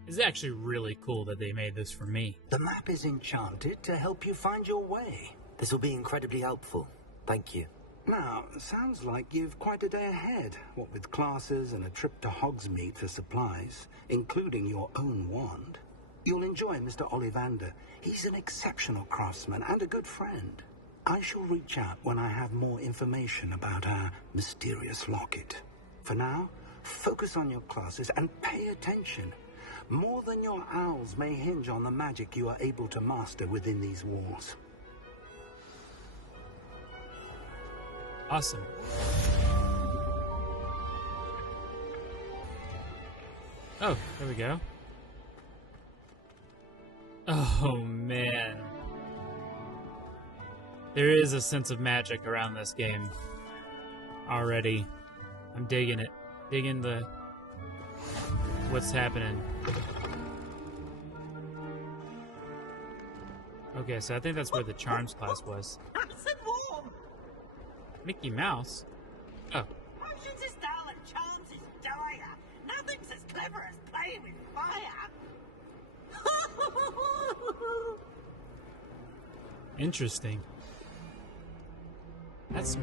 It's actually really cool that they made this for me. The map is enchanted to help you find your way. This will be incredibly helpful. Thank you. Now, sounds like you've quite a day ahead, what with classes and a trip to Hogsmeade for supplies, including your own wand. You'll enjoy Mr. Ollivander. He's an exceptional craftsman and a good friend. I shall reach out when I have more information about our mysterious locket. For now, focus on your classes and pay attention. More than your owls may hinge on the magic you are able to master within these walls. Awesome. Oh, there we go. Oh, man. There is a sense of magic around this game already. I'm digging it. Digging what's happening. Okay, so I think that's where the Charms class was. Nice and warm. Mickey Mouse? Oh. Potions is dull and charms is dire. Nothing's as clever as playing with fire. Interesting. That's... Is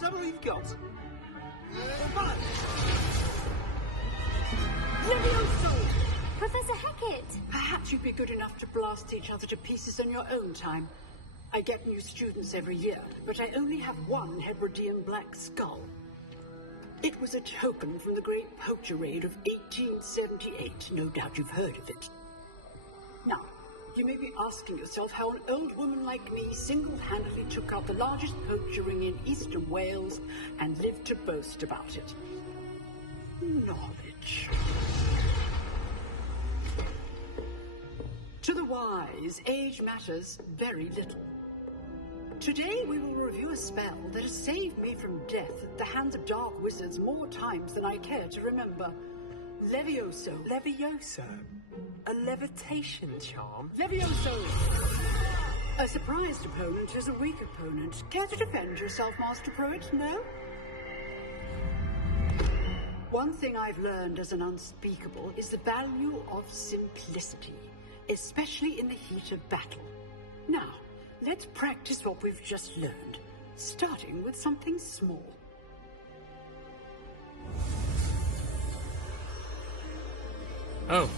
that all you've got? Levioso! Professor Hackett! Perhaps you'd be good enough to blast each other to pieces on your own time. I get new students every year, but I only have one Hebridean black skull. It was a token from the Great Poacher Raid of 1878. No doubt you've heard of it. Now, you may be asking yourself how an old woman like me single-handedly took out the largest poacher ring in eastern Wales and lived to boast about it. Knowledge. To the wise, age matters very little. Today we will review a spell that has saved me from death at the hands of dark wizards more times than I care to remember. Levioso. Levioso? A levitation charm? Levioso! A surprised opponent is a weak opponent. Care to defend yourself, Master Pruitt? No? One thing I've learned as an unspeakable is the value of simplicity, especially in the heat of battle. Now, let's practice what we've just learned, starting with something small. Oh.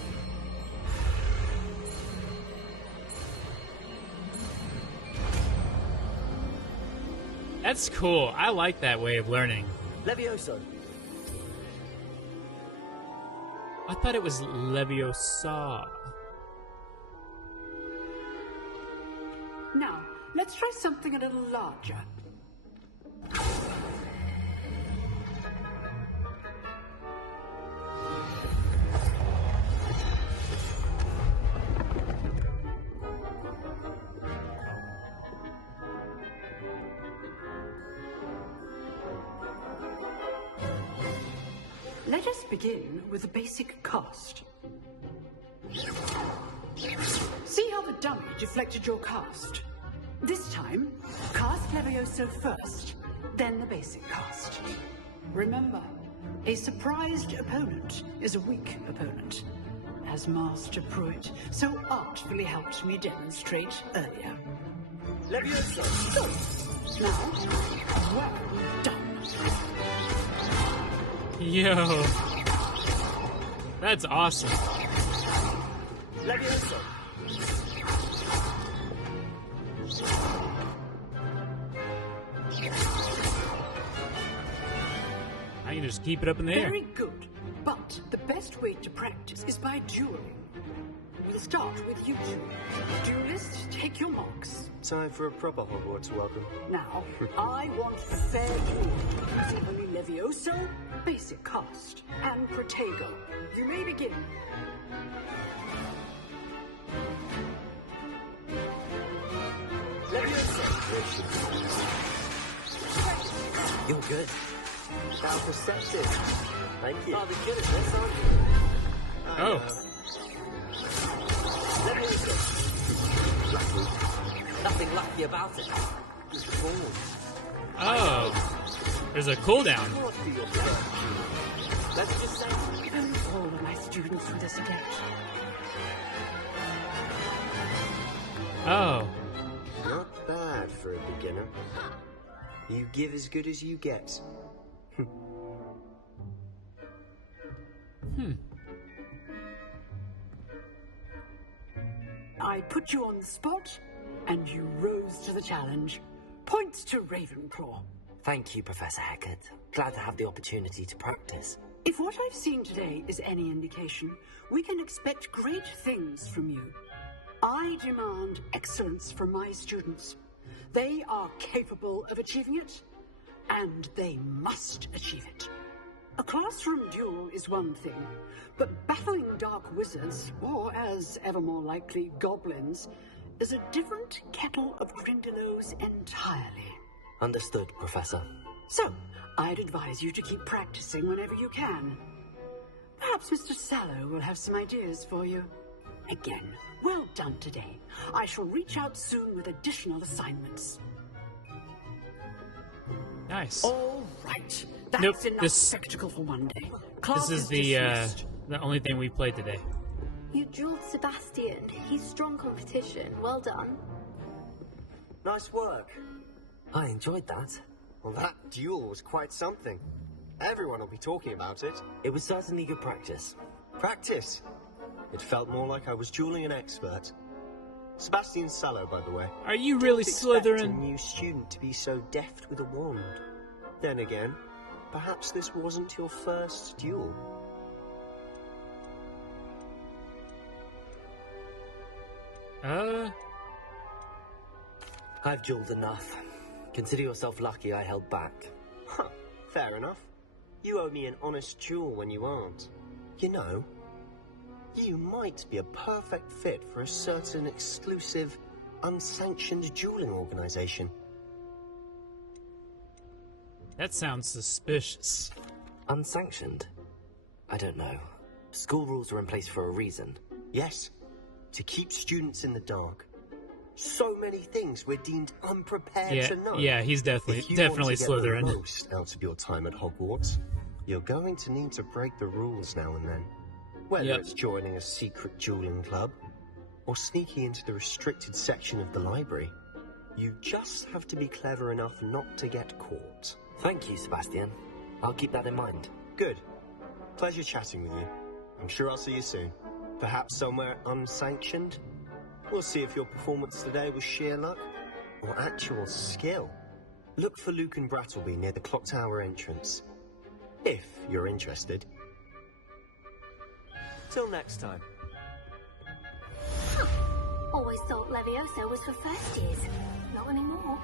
That's cool. I like that way of learning. Levioso. I thought it was Leviosa. Now, let's Let's try something a little larger. Let us begin with the basic cast. See how the dummy deflected your cast? This time, cast Levioso first, then the basic cast. Remember, a surprised opponent is a weak opponent, as Master Pruitt so artfully helped me demonstrate earlier. Levioso! So, now, well done. Yo. That's awesome. Levioso! I can just keep it up in the air. Very good. But the best way to practice is by dueling. We'll start with you two. Duelists, take your marks. Time for a proper Hogwarts welcome. Now, I want a fair duel. See only Levioso, basic cast, and Protego. You may begin. You're good. How perceptive. Thank you. Rather good at this, aren't you? Oh. Nothing lucky about it. Oh. There's a cooldown. Let's just say, all of my students with this adept. Oh. Not bad for a beginner. You give as good as you get. I put you on the spot, and you rose to the challenge. Points to Ravenclaw. Thank you, Professor Hecat. Glad to have the opportunity to practice. If what I've seen today is any indication, we can expect great things from you. I demand excellence from my students. They are capable of achieving it, and they must achieve it. A classroom duel is one thing, but battling dark wizards, or as ever more likely, goblins, is a different kettle of Grindylows entirely. Understood, Professor. So, I'd advise you to keep practicing whenever you can. Perhaps Mr. Sallow will have some ideas for you. Again, well done today. I shall reach out soon with additional assignments. Nice. All right. That's Nope, enough this- spectacle for one day. This Class is the dismissed. only thing we played today. You dueled Sebastian. He's strong competition. Well done. Nice work. I enjoyed that. Well, that duel was quite something. Everyone will be talking about it. It was certainly good practice. Practice? It felt more like I was dueling an expert. Sebastian Sallow, by the way. Are you really Didn't expect a Slytherin? new student to be so deft with a wand. Then again, perhaps this wasn't your first duel. I've dueled enough. Consider yourself lucky I held back. Huh, fair enough. You owe me an honest duel when you aren't. You know, you might be a perfect fit for a certain exclusive, unsanctioned dueling organization. That sounds suspicious. Unsanctioned? I don't know. School rules are in place for a reason. Yes, to keep students in the dark. So many things we're deemed unprepared to know. Yeah, he's definitely If you want to get Slytherin. the most out of your time at Hogwarts, you're going to need to break the rules now and then. Whether it's joining a secret dueling club, or sneaking into the restricted section of the library, you just have to be clever enough not to get caught. Thank you, Sebastian. I'll keep that in mind. Good. Pleasure chatting with you. I'm sure I'll see you soon. Perhaps somewhere unsanctioned? We'll see if your performance today was sheer luck or actual skill. Look for Luke and Brattleby near the clock tower entrance. If you're interested. Till next time. Always thought Levioso was for first years. Not anymore.